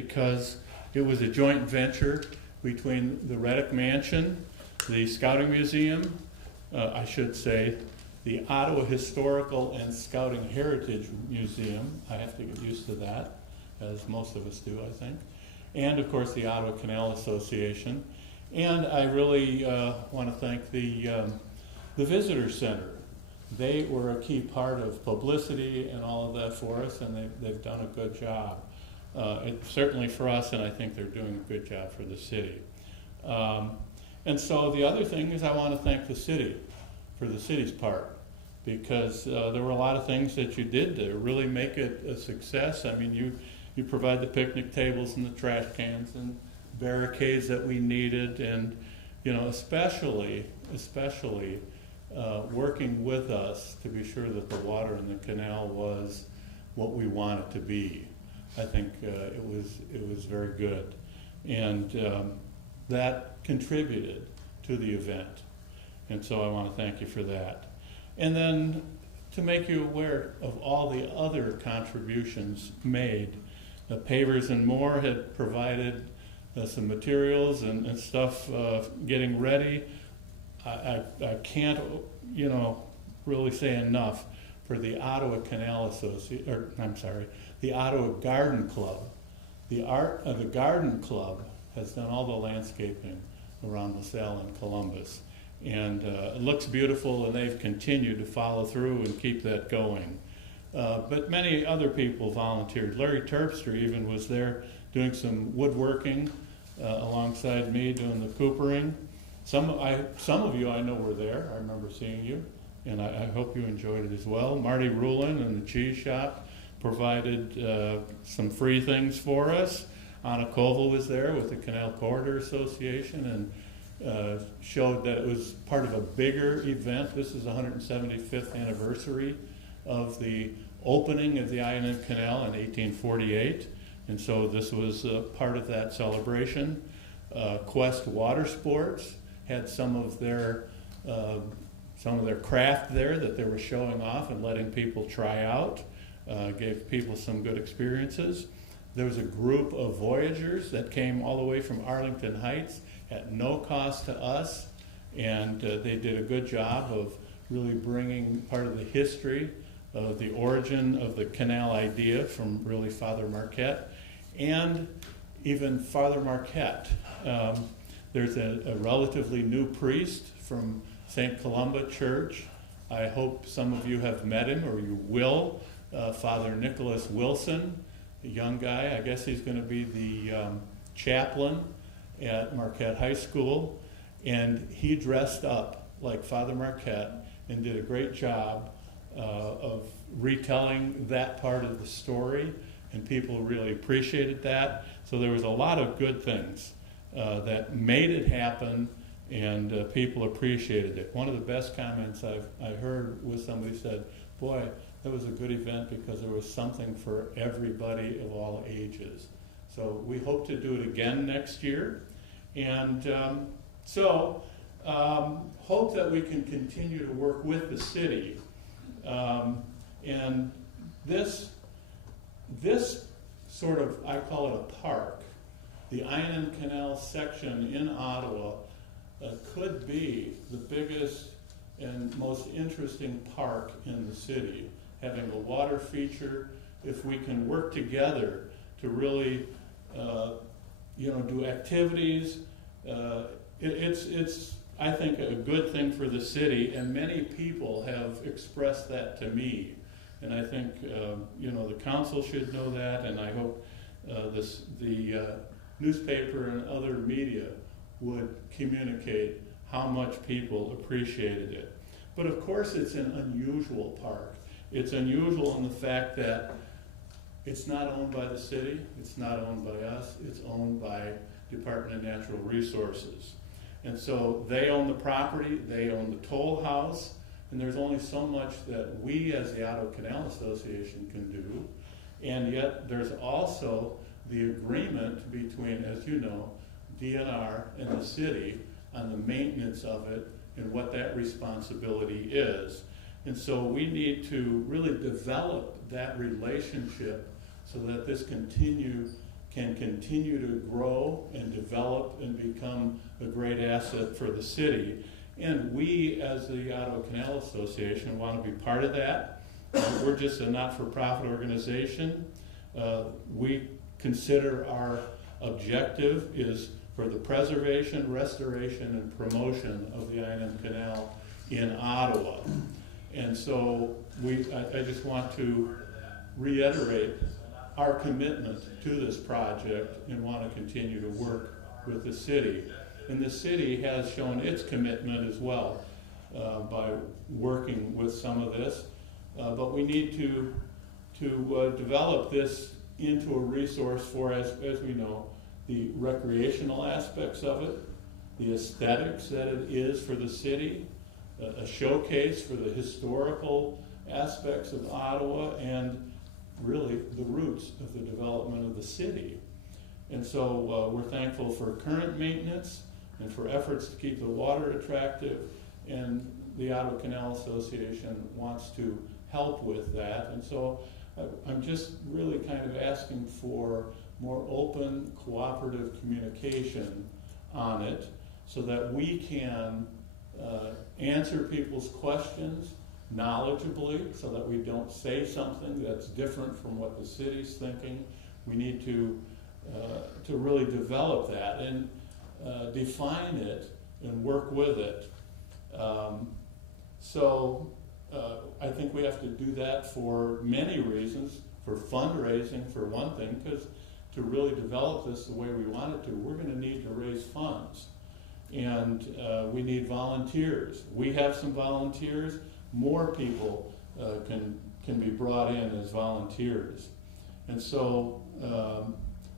because it was a joint venture between the Reddick Mansion, the Scouting Museum, I should say, the Ottawa Historical and Scouting Heritage Museum. I have to get used to that, as most of us do, I think. And of course the Ottawa Canal Association. And I really want to thank the Visitor Center. They were a key part of publicity and all of that for us, and they've done a good job. Certainly for us, and I think they're doing a good job for the city. And so the other thing is I want to thank the city for the city's part, because there were a lot of things that you did to really make it a success. I mean, you provide the picnic tables and the trash cans and barricades that we needed, and especially working with us to be sure that the water in the canal was what we want it to be. I think it was very good, and that contributed to the event, and so I want to thank you for that. And then to make you aware of all the other contributions made, the Pavers and More had provided some materials and stuff getting ready. I can't really say enough for the Ottawa Canal the Ottawa Garden Club. The Garden Club has done all the landscaping around LaSalle and Columbus, and it looks beautiful, and they've continued to follow through and keep that going. But many other people volunteered. Larry Terpstra even was there doing some woodworking alongside me, doing the coopering. Some of you I know were there. I remember seeing you, and I hope you enjoyed it as well. Marty Rulin and the cheese shop provided some free things for us. Anna Koval was there with the Canal Corridor Association and showed that it was part of a bigger event. This is the 175th anniversary of the opening of the I&M Canal in 1848, and so this was part of that celebration. Quest Water Sports had some of their craft there that they were showing off and letting people try out. Gave people some good experiences. There was a group of voyagers that came all the way from Arlington Heights at no cost to us, and they did a good job of really bringing part of the history of the origin of the canal idea from really Father Marquette, and even Father Marquette. There's a relatively new priest from St. Columba Church. I hope some of you have met him, or you will. Father Nicholas Wilson, a young guy. I guess he's going to be the chaplain at Marquette High School. And he dressed up like Father Marquette and did a great job of retelling that part of the story, and people really appreciated that. So there was a lot of good things that made it happen, and people appreciated it. One of the best comments I heard was somebody said, "Boy, that was a good event because there was something for everybody of all ages." So we hope to do it again next year, and hope that we can continue to work with the city. And this sort of, I call it a park, the I&M Canal section in Ottawa could be the biggest and most interesting park in the city, having a water feature. If we can work together to really do activities, it's I think a good thing for the city, and many people have expressed that to me, and I think the council should know that, and I hope the newspaper and other media would communicate how much people appreciated it. But of course it's an unusual park. It's unusual in the fact that it's not owned by the city, it's not owned by us, it's owned by Department of Natural Resources. And so they own the property, they own the toll house, and there's only so much that we as the Ottawa Canal Association can do. And yet there's also the agreement between, as you know, DNR and the city on the maintenance of it and what that responsibility is. And so we need to really develop that relationship so that this can can continue to grow and develop and become a great asset for the city. And we, as the Ottawa Canal Association, want to be part of that. We're just a not-for-profit organization. We consider our objective is for the preservation, restoration, and promotion of the I&M Canal in Ottawa. And so I just want to reiterate our commitment to this project and want to continue to work with the city. And the city has shown its commitment as well by working with some of this. But we need to develop this into a resource for, as we know, the recreational aspects of it, the aesthetics that it is for the city, a showcase for the historical aspects of Ottawa, and really the roots of the development of the city. And so we're thankful for current maintenance and for efforts to keep the water attractive, and the Ottawa Canal Association wants to help with that. And so I'm just really kind of asking for more open, cooperative communication on it so that we can answer people's questions knowledgeably, so that we don't say something that's different from what the city's thinking. We need to really develop that and define it and work with it. I think we have to do that for many reasons. For fundraising, for one thing, because to really develop this the way we want it to, we're going to need to raise funds. And we need volunteers. We have some volunteers. More people can be brought in as volunteers. And so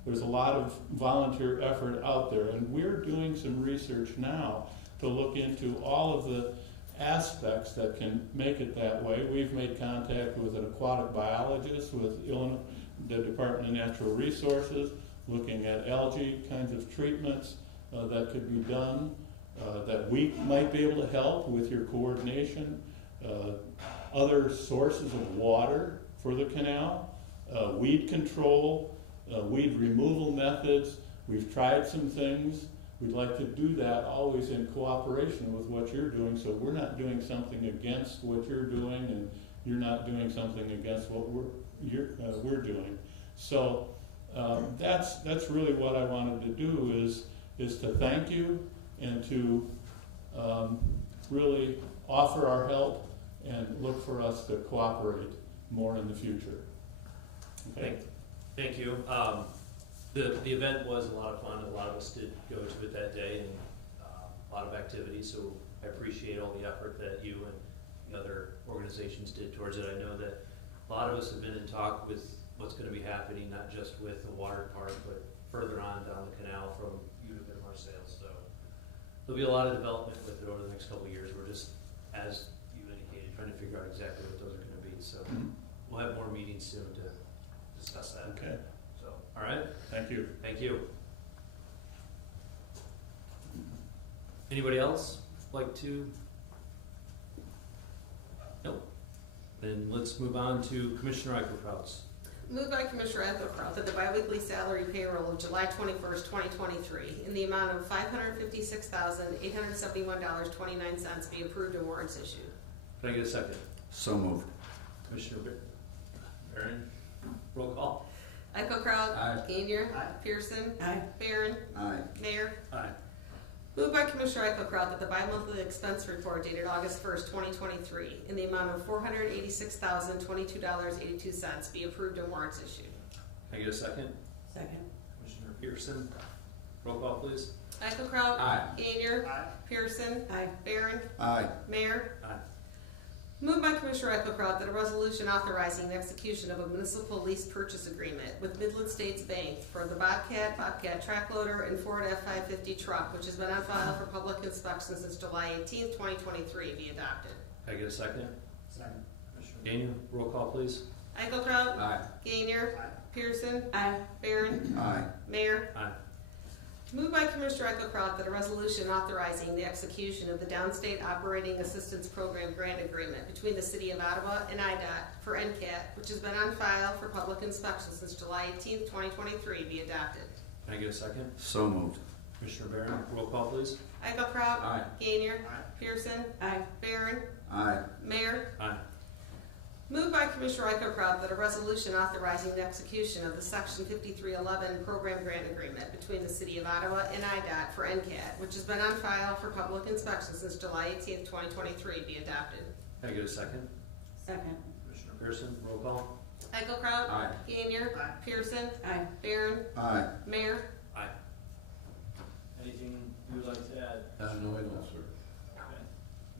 there's a lot of volunteer effort out there. And we're doing some research now to look into all of the aspects that can make it that way. We've made contact with an aquatic biologist with the Department of Natural Resources, looking at algae kinds of treatments that could be done, that we might be able to help with your coordination, other sources of water for the canal, weed control, weed removal methods. We've tried some things. We'd like to do that always in cooperation with what you're doing, so we're not doing something against what you're doing, and you're not doing something against what we're doing. So that's really what I wanted to do is to thank you and to really offer our help and look for us to cooperate more in the future. Okay. Thank you. The event was a lot of fun. A lot of us did go to it that day, and a lot of activities, so I appreciate all the effort that you and the other organizations did towards it. I know that a lot of us have been in talk with what's going to be happening, not just with the water park, but further on down the canal from Utica to Marseille. So there'll be a lot of development with it over the next couple of years. We're just, as you indicated, trying to figure out exactly what those are going to be. So we'll have more meetings soon to discuss that. Okay. So, all right. Thank you. Thank you. Anybody else like to? Nope. Then let's move on to Commissioner Eichelkraut's. Moved by Commissioner Eichelkraut that the biweekly salary payroll of July 21st, 2023 in the amount of $556,871.29 be approved and warrants issued. Can I get a second? So moved. Commissioner Barron, roll call. Eichelkraut. Aye. Gainier. Aye. Pearson. Aye. Barron. Aye. Mayor. Aye. Moved by Commissioner Eichelkraut that the bi-monthly expense report dated August 1st, 2023 in the amount of $486,022.82 be approved and warrants issued. Can I get a second? Second. Commissioner Pearson, roll call please. Eichelkraut. Aye. Gainier. Pearson. Aye. Barron. Aye. Mayor. Aye. Moved by Commissioner Eichelkraut that a resolution authorizing the execution of a municipal lease purchase agreement with Midland States Bank for the Bobcat track loader, and Ford F-550 truck, which has been on file for public inspection since July 18th, 2023, be adopted. Can I get a second? Second. Commissioner Daniel, roll call please. Eichelkraut. Aye. Gainier. Pearson. Aye. Barron. Aye. Mayor. Aye. Moved by Commissioner Eichelkraut that a resolution authorizing the execution of the Downstate Operating Assistance Program grant agreement between the City of Ottawa and IDOT for NCAT, which has been on file for public inspection since July 18th, 2023, be adopted. Can I get a second? So moved. Commissioner Barron, roll call please. Eichelkraut. Aye. Gainier. Aye. Pearson. Aye. Barron. Aye. Mayor. Aye. Moved by Commissioner Eichelkraut that a resolution authorizing the execution of the Section 5311 Program Grant Agreement between the City of Ottawa and IDOT for NCAT, which has been on file for public inspection since July 18th, 2023, be adopted. Can I get a second? Second. Commissioner Pearson, roll call. Eichelkraut. Aye. Gainier. Aye. Pearson. Aye. Barron. Aye. Mayor. Aye. Anything you would like to add? No, I don't, sir. Okay.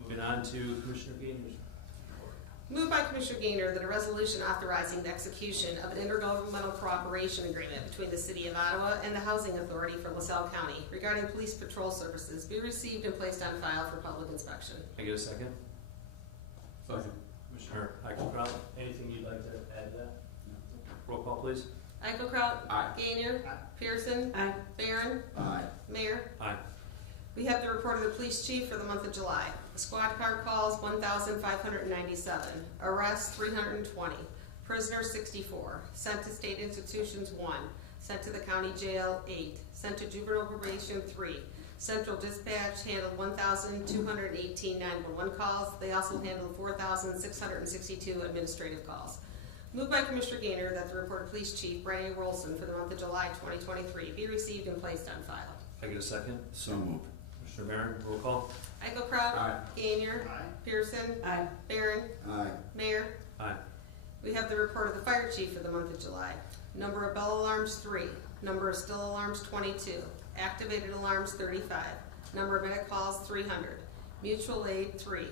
Moving on to Commissioner Gainer's report. Moved by Commissioner Gainer that a resolution authorizing the execution of an intergovernmental cooperation agreement between the City of Ottawa and the Housing Authority for LaSalle County regarding police patrol services be received and placed on file for public inspection. Can I get a second? Second. Commissioner Eichelkraut, anything you'd like to add to that? Roll call please. Eichelkraut. Aye. Gainer. Aye. Pearson. Aye. Barron. Aye. Mayor. Aye. We have the report of the police chief for the month of July. Squad car calls 1,597, arrests 320, prisoners 64, sent to state institutions 1, sent to the county jail 8, sent to juvenile probation 3. Central dispatch handled 1,218 911 calls. They also handled 4,662 administrative calls. Moved by Commissioner Gainer that the report of police chief Brian A. Rolson for the month of July 2023 be received and placed on file. Can I get a second? So moved. Commissioner Barron, roll call. Eichelkraut. Aye. Gainer. Aye. Pearson. Aye. Barron. Aye. Mayor. Aye. We have the report of the fire chief for the month of July. Number of bell alarms 3, number of still alarms 22, activated alarms 35, number of minute calls 300, mutual aid 3,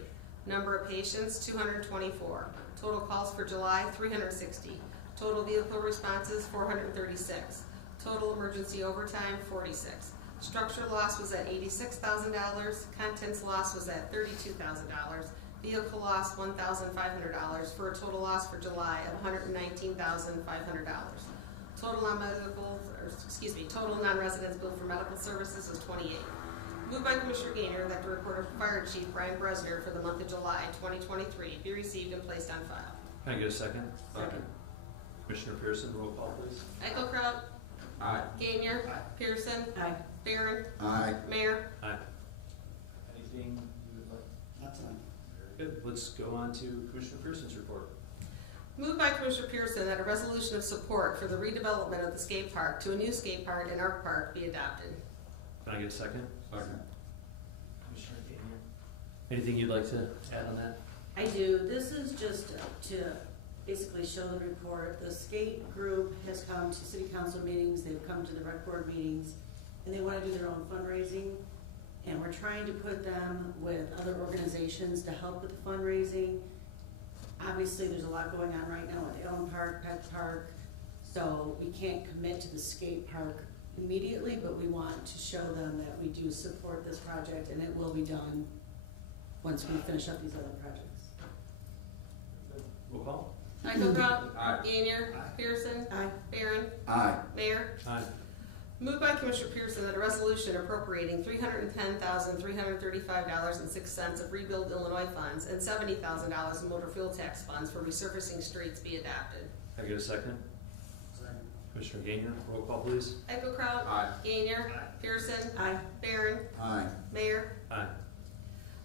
number of patients 224, total calls for July 360, total vehicle responses 436, total emergency overtime 46. Structure loss was at $86,000, contents loss was at $32,000, vehicle loss $1,500, for a total loss for July of $119,500. Total total non-residents billed for medical services was 28. Moved by Commissioner Gainer that the report of Fire Chief Brian Bresner for the month of July 2023 be received and placed on file. Can I get a second? Second. Commissioner Pearson, roll call please. Eichelkraut. Aye. Gainer. Aye. Pearson. Aye. Barron. Aye. Mayor. Aye. Anything you would like? That's fine. Very good. Let's go on to Commissioner Pearson's report. Moved by Commissioner Pearson that a resolution of support for the redevelopment of the skate park to a new skate park and art park be adopted. Can I get a second? Second. Commissioner Gainer. Anything you'd like to add on that? I do. This is just to basically show the report. The skate group has come to city council meetings, they've come to the rec board meetings, and they want to do their own fundraising. And we're trying to put them with other organizations to help with the fundraising. Obviously, there's a lot going on right now with Allen Park, Pet Park, so we can't commit to the skate park immediately, but we want to show them that we do support this project, and it will be done once we finish up these other projects. Roll call. Eichelkraut. Aye. Gainer. Aye. Pearson. Aye. Barron. Aye. Mayor. Aye. Moved by Commissioner Pearson that a resolution appropriating $310,335.06 of Rebuild Illinois funds and $70,000 in motor fuel tax funds for resurfacing streets be adopted. Can I get a second? Second. Commissioner Gainer, roll call please. Eichelkraut. Aye. Gainer. Aye. Pearson. Aye. Barron. Aye. Mayor. Aye.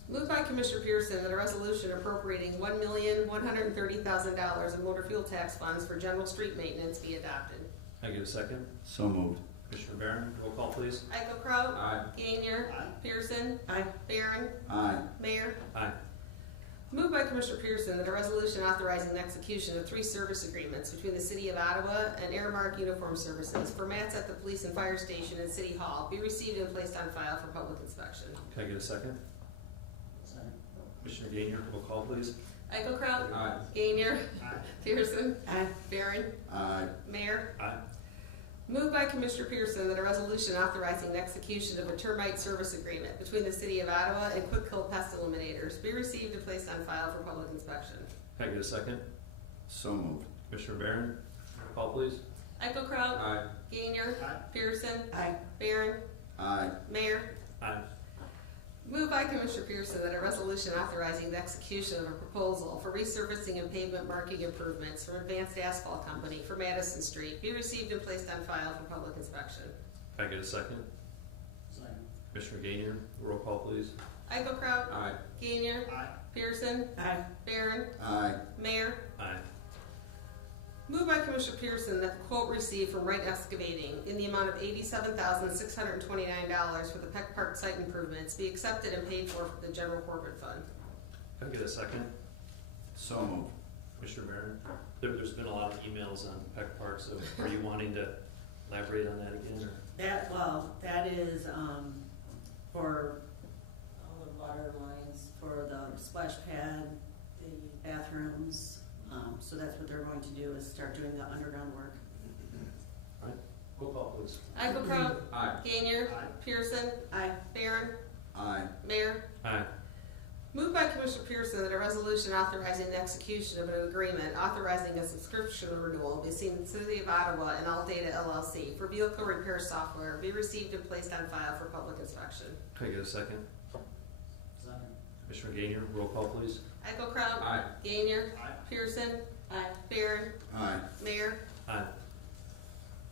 Moved by Commissioner Pearson that a resolution appropriating $1,130,000 in motor fuel tax funds for general street maintenance be adopted. Can I get a second? So moved. Commissioner Barron, roll call please. Eichelkraut. Aye. Gainer. Aye. Pearson. Aye. Barron. Aye. Mayor. Aye. Moved by Commissioner Pearson that a resolution authorizing the execution of 3 service agreements between the City of Ottawa and Aramark Uniform Services for mats at the police and fire station and City Hall be received and placed on file for public inspection. Can I get a second? Second. Commissioner Gainer, roll call please. Eichelkraut. Aye. Gainer. Pearson. Aye. Barron. Aye. Mayor. Aye. Moved by Commissioner Pearson that a resolution authorizing the execution of a termite service agreement between the City of Ottawa and Quick Kill Pest Eliminators be received and placed on file for public inspection. Can I get a second? So moved. Commissioner Barron, roll call please. Eichelkraut. Aye. Gainer. Aye. Pearson. Aye. Barron. Aye. Mayor? Aye. Moved by Commissioner Pearson that a resolution authorizing the execution of a proposal for resurfacing and pavement marking improvements from Advanced Asphalt Company for Madison Street be received and placed on file for public inspection. Can I get a second? Second. Commissioner Gainier, roll call please. Eichelkraut? Aye. Gainier? Aye. Pearson? Aye. Barron? Aye. Mayor? Aye. Moved by Commissioner Pearson that the quote received from Wright Excavating in the amount of $87,629 for the Peck Park site improvements be accepted and paid for the general corporate fund. Can I get a second? So moved. Commissioner Barron? There's been a lot of emails on Peck Park, so are you wanting to elaborate on that again? Or? That is, for all the water lines, for the splash pad, the bathrooms. So that's what they're going to do, is start doing the underground work. Roll call please. Eichelkraut? Aye. Gainier? Aye. Pearson? Aye. Barron? Aye. Mayor? Aye. Moved by Commissioner Pearson that a resolution authorizing the execution of an agreement authorizing a subscription renewal between the City of Ottawa and All Data LLC for vehicle repair software be received and placed on file for public inspection. Can I get a second? Second. Commissioner Gainier, roll call please. Eichelkraut? Aye. Gainier? Aye. Pearson? Aye. Barron? Aye. Mayor? Aye.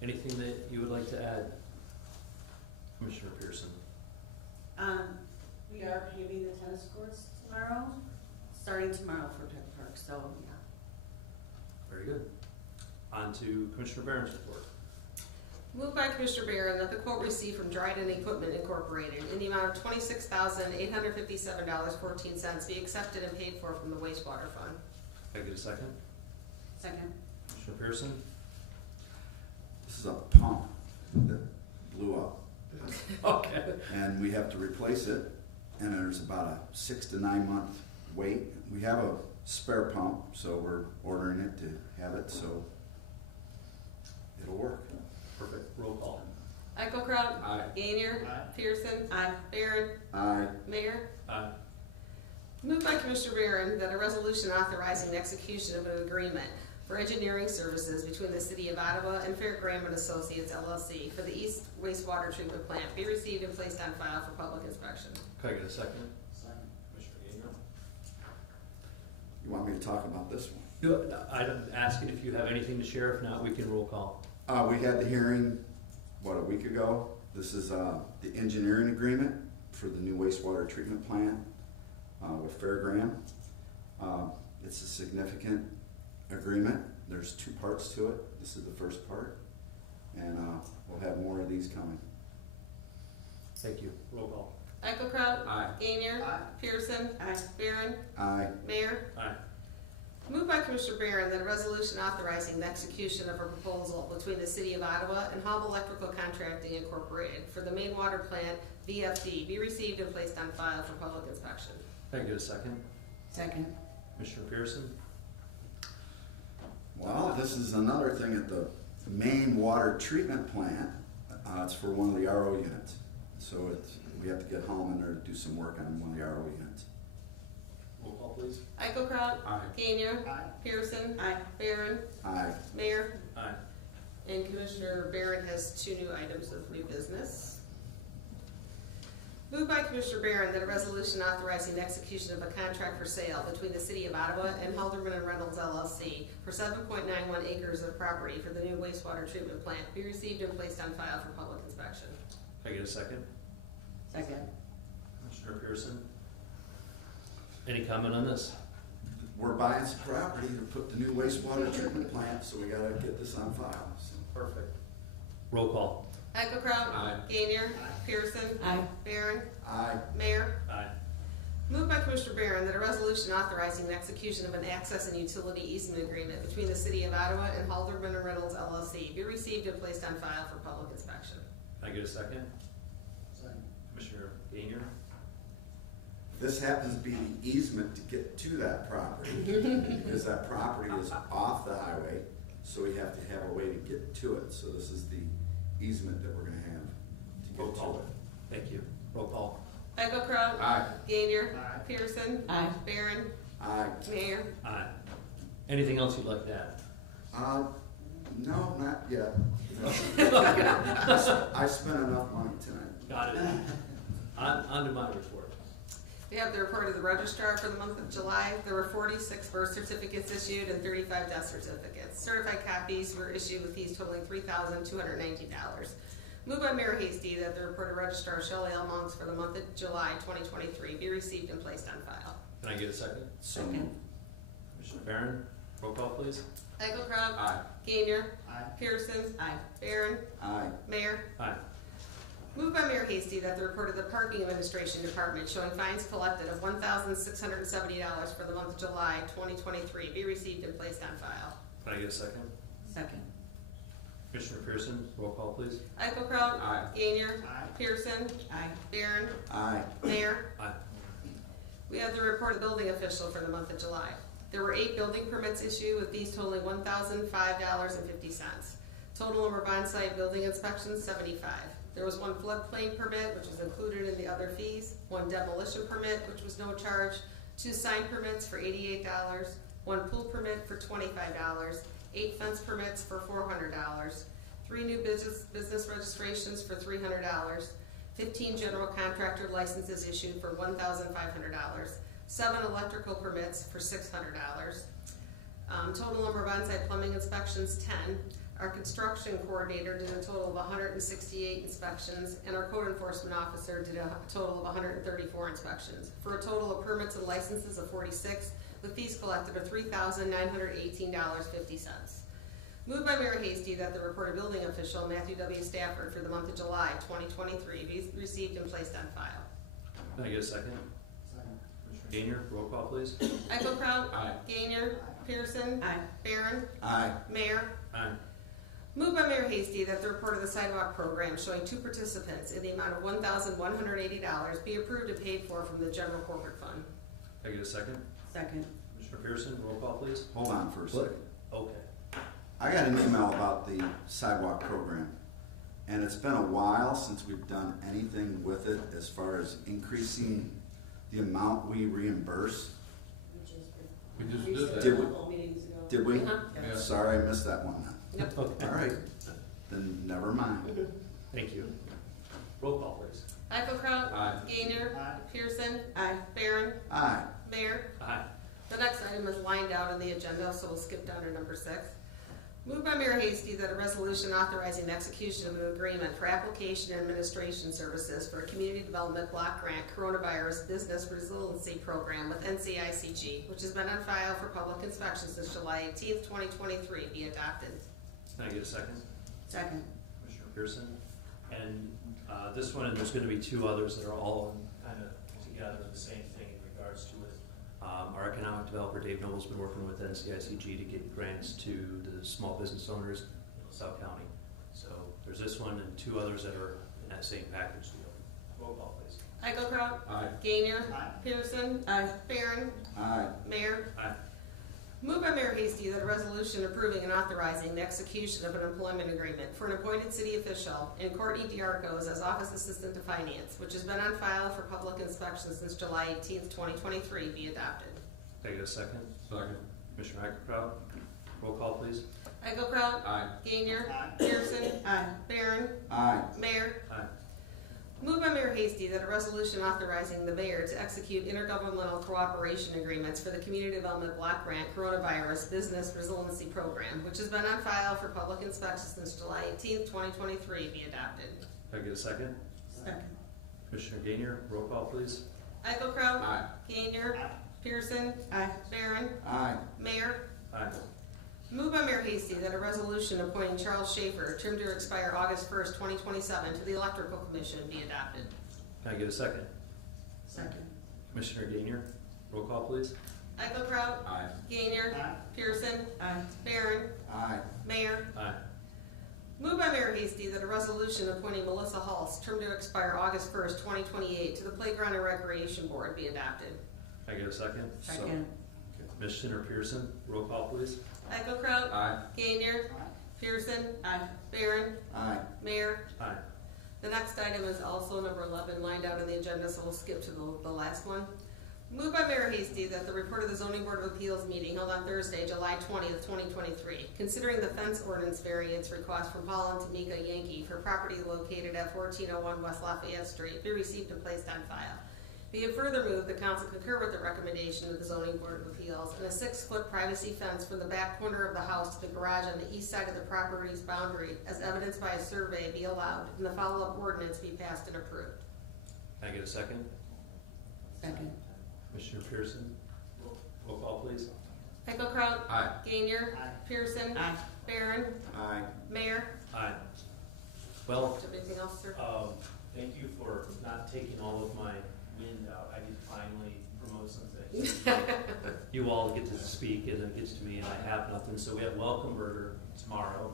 Anything that you would like to add, Commissioner Pearson? We are paving the tennis courts tomorrow, starting tomorrow for Peck Park, so, yeah. Very good. On to Commissioner Barron's report. Moved by Commissioner Barron that the quote received from Dryden Equipment Incorporated in the amount of $26,857.14 be accepted and paid for from the wastewater fund. Can I get a second? Second. Commissioner Pearson? This is a pump that blew up, Okay. and we have to replace it, and there's about a 6 to 9 month wait. We have a spare pump, so we're ordering it to have it, so it'll work. Perfect. Roll call. Eichelkraut? Aye. Gainier? Aye. Pearson? Aye. Barron? Aye. Mayor? Aye. Moved by Commissioner Barron that a resolution authorizing the execution of an agreement for engineering services between the City of Ottawa and Fair Graham and Associates LLC for the East Wastewater Treatment Plant be received and placed on file for public inspection. Can I get a second? Second. Commissioner Gainier? You want me to talk about this one? I'm asking if you have anything to share. If not, we can roll call. We had the hearing, a week ago. This is the engineering agreement for the new wastewater treatment plant with Fairgraham. It's a significant agreement. There's 2 parts to it. This is the first part, and we'll have more of these coming. Thank you. Roll call. Eichelkraut? Aye. Gainier? Aye. Pearson? Aye. Barron? Aye. Mayor? Aye. Moved by Commissioner Barron that a resolution authorizing the execution of a proposal between the City of Ottawa and Home Electrical Contracting Incorporated for the main water plant VFD be received and placed on file for public inspection. Can I get a second? Second. Commissioner Pearson? Well, this is another thing at the main water treatment plant. It's for one of the RO units. So we have to get home in there to do some work on one of the RO units. Roll call, please. Eichelkraut? Aye. Gainier? Aye. Pearson? Aye. Barron? Aye. Mayor? Aye. And Commissioner Barron has 2 new items of new business. Moved by Commissioner Barron that a resolution authorizing the execution of a contract for sale between the City of Ottawa and Halderman and Reynolds LLC for 7.91 acres of property for the new wastewater treatment plant be received and placed on file for public inspection. Can I get a second? Second. Commissioner Pearson? Any comment on this? We're buying some property to put the new wastewater treatment plant, so we gotta get this on file. So. Perfect. Roll call. Eichelkraut? Aye. Gainier? Pearson? Aye. Barron? Aye. Mayor? Aye. Moved by Commissioner Barron that a resolution authorizing the execution of an access and utility easement agreement between the City of Ottawa and Halderman and Reynolds LLC be received and placed on file for public inspection. Can I get a second? Second. Commissioner Gainier? This happens to be the easement to get to that property, because that property is off the highway, so we have to have a way to get to it. So this is the easement that we're gonna have to Roll get to call. it. Thank you. Roll call. Eichelkraut? Aye. Gainier? Aye. Pearson? Aye. Barron? Aye. Mayor? Aye. Anything else you'd like to add? No, not yet. I spent enough money tonight. Got it. On to my report. We have the report of the registrar for the month of July. There were 46 birth certificates issued and 35 death certificates. Certified copies were issued with fees totaling $3,219. Moved by Mayor Hasty that the report of registrar Shelley L. Monks for the month of July 2023 be received and placed on file. Can I get a second? So Second. moved. Commissioner Barron, roll call please. Eichelkraut. Aye. Gainer. Aye. Pearson. Aye. Barron. Aye. Mayor. Aye. Moved by Mayor Hasty that the report of the Parking Administration Department showing fines collected of $1,670 for the month of July 2023 be received and placed on file. Can I get a second? Second. Commissioner Pearson, roll call please. Eichelkraut. Aye. Gainer. Aye. Pearson. Aye. Barron. Aye. Mayor. Aye. We have the report of building official for the month of July. There were 8 building permits issued with fees totaling $1,005.50. Total number of on-site building inspections, 75. There was 1 floodplain permit, which was included in the other fees, 1 demolition permit, which was no charge, 2 sign permits for $88, 1 pool permit for $25, 8 fence permits for $400, 3 new business registrations for $300, 15 general contractor licenses issued for $1,500, 7 electrical permits for $600. Total number of on-site plumbing inspections, 10. Our construction coordinator did a total of 168 inspections, and our code enforcement officer did a total of 134 inspections, for a total of permits and licenses of 46, with fees collected of $3,918.50. Moved by Mayor Hasty that the report of building official Matthew W. Stafford for the month of July 2023 be received and placed on file. Can I get a second? Second. Commissioner Gainer, roll call please. Eichelkraut. Aye. Gainer. Pearson. Aye. Barron. Aye. Mayor. Aye. Moved by Mayor Hasty that the report of the sidewalk program showing 2 participants in the amount of $1,180 be approved and paid for from the general corporate fund. Can I get a second? Second. Commissioner Pearson, roll call please. Hold on for a second. Okay. I got an email about the sidewalk program, and it's been a while since we've done anything with it as far as increasing the amount we reimburse. We We just did that. Did we? A couple meetings ago. Did we? Uh-huh. Yeah. Sorry, I missed that one then. Yep. All right, then never mind. Thank you. Roll call please. Eichelkraut. Aye. Gainer. Aye. Pearson. Aye. Barron. Aye. Mayor. Aye. The next item is lined out on the agenda, so we'll skip down to number 6. Moved by Mayor Hasty that a resolution authorizing the execution of an agreement for application and administration services for a community development block grant coronavirus business resiliency program with NCICG, which has been on file for public inspection since July 18th, 2023, be adopted. Can I get a second? Second. Commissioner Pearson. And this one, and there's going to be 2 others that are all kind of together the same thing in regards to it. Our economic developer, Dave Noble's been working with NCICG to get grants to the small business owners in LaSalle County. So there's this one and 2 others that are in that same package deal. Roll call, please. Eichelkraut. Aye. Gainer. Aye. Pearson. Aye. Barron. Aye. Mayor. Aye. Moved by Mayor Hasty that a resolution approving and authorizing the execution of an employment agreement for an appointed city official in Courtney Diarcos as Office Assistant to Finance, which has been on file for public inspection since July 18th, 2023, be adopted. Can I get a second? Second. Commissioner Eichelkraut. Roll call, please. Eichelkraut. Aye. Gainer. Aye. Pearson. Aye. Barron. Aye. Mayor. Aye. Moved by Mayor Hasty that a resolution authorizing the mayor to execute intergovernmental cooperation agreements for the Community Development Block Grant Coronavirus Business Resiliency Program, which has been on file for public inspection since July 18th, 2023, be adopted. Can I get a second? Second. Commissioner Gainer, roll call, please. Eichelkraut. Aye. Gainer. Aye. Pearson. Aye. Barron. Aye. Mayor. Aye. Moved by Mayor Hasty that a resolution appointing Charles Schaefer, term to expire August 1st, 2027, to the Electrical Commission be adopted. Can I get a second? Second. Commissioner Gainer, roll call, please. Eichelkraut. Aye. Gainer. Aye. Pearson. Aye. Barron. Aye. Mayor. Aye. Moved by Mayor Hasty that a resolution appointing Melissa Halse, term to expire August 1st, 2028, to the Playground and Recreation Board be adopted. Can I get a second? Second. Commissioner Pearson, roll call, please. Eichelkraut. Aye. Gainer. Aye. Pearson. Aye. Barron. Aye. Mayor. Aye. The next item is also number 11, lined out on the agenda, so we'll skip to the last one. Moved by Mayor Hasty that the report of the Zoning Board of Appeals meeting held on Thursday, July 20th, 2023, considering the fence ordinance variance request from Paul and Tamika Yankee for property located at 1401 West Lafayette Street, be received and placed on file. Be it further moved, the council concur with the recommendation of the Zoning Board of Appeals, and a 6-foot privacy fence from the back corner of the house to the garage on the east side of the property's boundary, as evidenced by a survey, be allowed, and the follow-up ordinance be passed and approved. Can I get a second? Second. Commissioner Pearson? Roll call, please. Eichelkraut. Aye. Gainier. Aye. Pearson. Aye. Barron. Aye. Mayor. Aye. Well, Do you have anything else, sir? Thank you for not taking all of my wind out. I did finally promote some things. you all get to speak, and it gets to me, and I have nothing. So we have Welcome Burger tomorrow.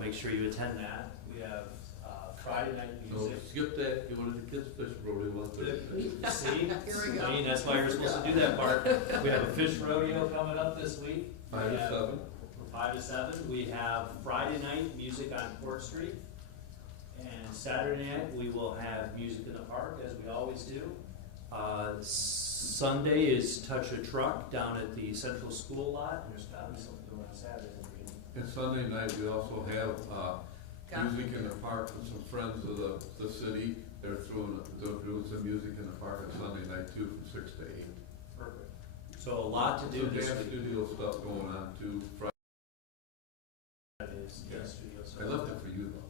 Make sure you attend that. We have Friday night No, music. skip that, you wanted the kids fish rodeo. See? Here we go. I mean, that's why you're supposed to do that part. We have a fish rodeo coming up this week. 5 to 7. From 5 to 7. We have Friday night music on Court Street. And Saturday night, we will have music in the park, as we always do. Sunday is Touch a Truck down at the Central School lot. And there's probably something going on Saturday. And Sunday night, we also have, Got music in the park with some friends of the city. They're doing some music in the park on Sunday night too, from 6 to 8. Perfect. So a lot to do Some this dance week. studio stuff going on too. Saturdays, yeah, studio. So I left it for you though.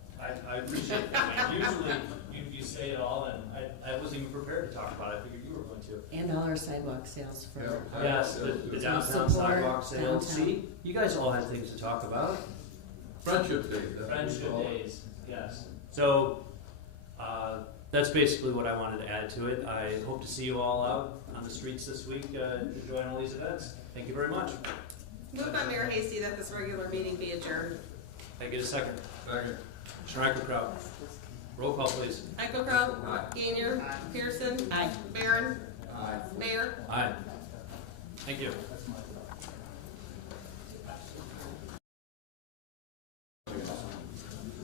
I appreciate that. And usually you say it all, and I wasn't even prepared to talk about it. I figured you were going to. And all our sidewalk sales for. Yeah. Yes, the downtown Support sidewalk sales. downtown. See, you guys all had things to talk about. Friendship Day. that's what we Friendship call it. days, yes. So, that's basically what I wanted to add to it. I hope to see you all out on the streets this week, enjoying all these events. Thank you very much. Moved by Mayor Hasty that this regular meeting be adjourned. Can I get a second? Second. Commissioner Eichelkraut. Roll call, please. Eichelkraut. Aye. Gainier. Pearson. Aye. Barron. Aye. Mayor. Aye. Thank you.